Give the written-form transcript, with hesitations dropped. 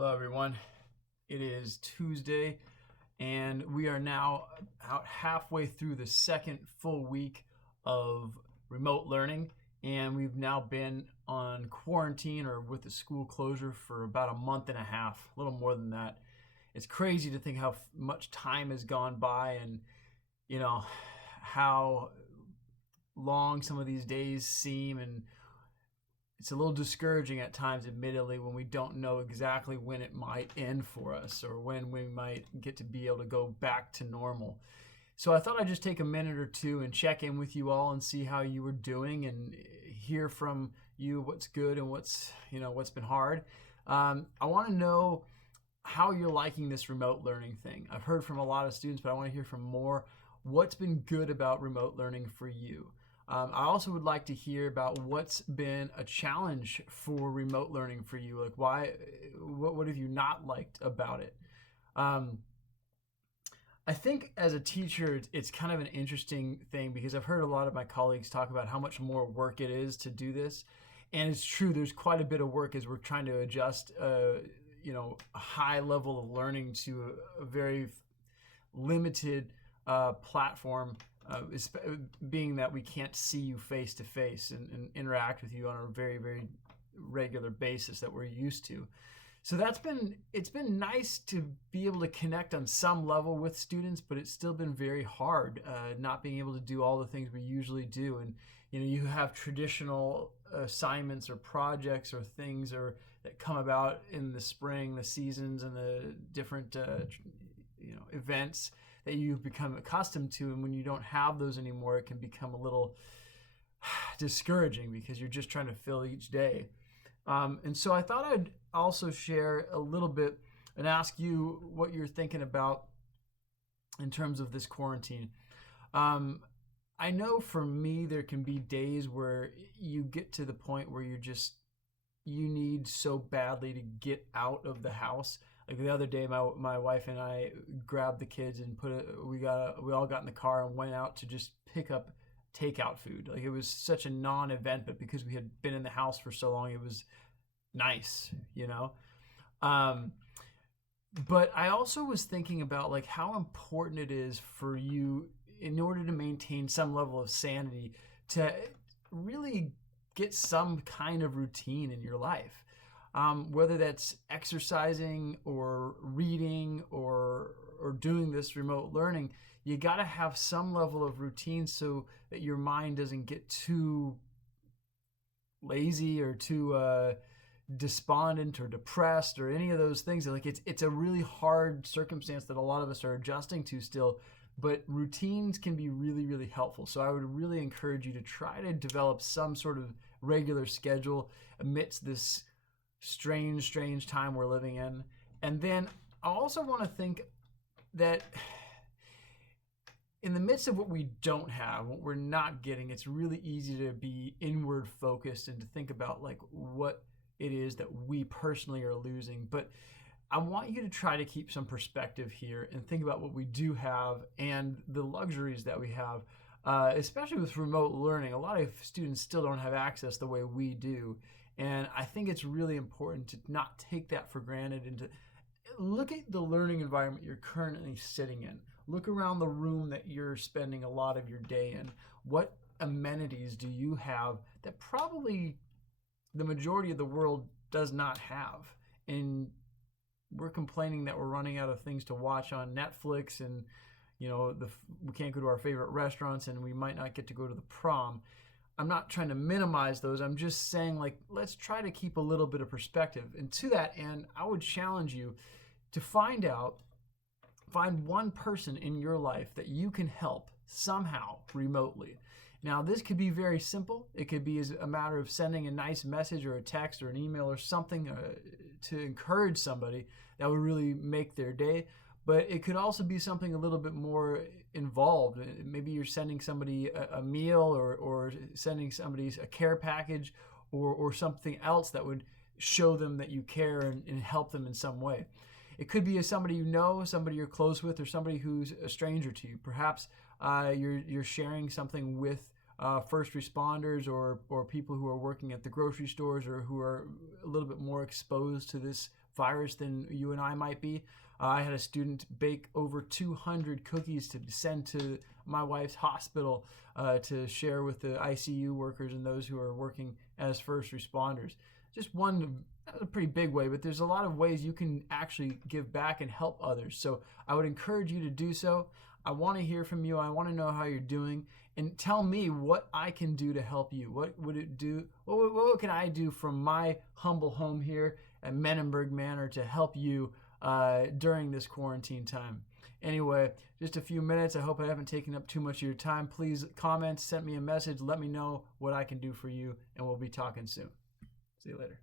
Hello, everyone. It is Tuesday, and we are now out halfway through the second full week of remote learning. And we've now been on quarantine or with the school closure for about a month and a half, a little more than that. It's crazy to think how much time has gone by and, you know, how long some of these days seem, and it's a little discouraging at times, admittedly, when we don't know exactly when it might end for us or when we might get to be able to go back to normal. So I thought I'd just take a minute or two and check in with you all and see how you were doing and hear from you what's good and what's been hard. I want to know how you're liking this remote learning thing. I've heard from a lot of students, but I want to hear from more. What's been good about remote learning for you? I also would like to hear about what's been a challenge for remote learning for you. Like, what have you not liked about it? I think as a teacher, it's kind of an interesting thing because I've heard a lot of my colleagues talk about how much more work it is to do this. And it's true, there's quite a bit of work as we're trying to adjust, a high level of learning to a very limited platform, being that we can't see you face to face and interact with you on a very, very regular basis that we're used to. So it's been nice to be able to connect on some level with students, but it's still been very hard not being able to do all the things we usually do. And you have traditional assignments or projects or things that come about in the spring, the seasons, and the different events that you've become accustomed to, and when you don't have those anymore, it can become a little discouraging because you're just trying to fill each day. And so I thought I'd also share a little bit and ask you what you're thinking about in terms of this quarantine. I know for me, there can be days where you get to the point where you need so badly to get out of the house. Like the other day, my wife and I grabbed the kids and we all got in the car and went out to just pick up takeout food. Like, it was such a non-event, but because we had been in the house for so long, it was nice, But I also was thinking about like how important it is for you, in order to maintain some level of sanity, to really get some kind of routine in your life. Whether that's exercising or reading or doing this remote learning, you got to have some level of routine so that your mind doesn't get too lazy or too despondent or depressed or any of those things. Like, it's a really hard circumstance that a lot of us are adjusting to still, but routines can be really, really helpful. So I would really encourage you to try to develop some sort of regular schedule amidst this strange time we're living in. And then I also want to think that in the midst of what we don't have, what we're not getting, it's really easy to be inward focused and to think about like what it is that we personally are losing. But I want you to try to keep some perspective here and think about what we do have and the luxuries that we have, especially with remote learning. A lot of students still don't have access the way we do. And I think it's really important to not take that for granted and to look at the learning environment you're currently sitting in. Look around the room that you're spending a lot of your day in. What amenities do you have that probably the majority of the world does not have? And we're complaining that we're running out of things to watch on Netflix, and we can't go to our favorite restaurants, and we might not get to go to the prom. I'm not trying to minimize those. I'm just saying, like, let's try to keep a little bit of perspective. And to that end, I would challenge you to find one person in your life that you can help somehow remotely. Now, this could be very simple. It could be as a matter of sending a nice message or a text or an email or something to encourage somebody that would really make their day. But it could also be something a little bit more involved. Maybe you're sending somebody a meal or sending somebody a care package or something else that would show them that you care and help them in some way. It could be somebody you know, somebody you're close with, or somebody who's a stranger to you. Perhaps you're sharing something with first responders or people who are working at the grocery stores or who are a little bit more exposed to this virus than you and I might be. I had a student bake over 200 cookies to send to my wife's hospital to share with the ICU workers and those who are working as first responders. Just one, a pretty big way, but there's a lot of ways you can actually give back and help others. So I would encourage you to do so. I want to hear from you. I want to know how you're doing, and tell me what I can do to help you. What would it do? What can I do from my humble home here at Menenberg Manor to help you during this quarantine time? Anyway, just a few minutes. I hope I haven't taken up too much of your time. Please comment, send me a message, let me know what I can do for you, and we'll be talking soon. See you later.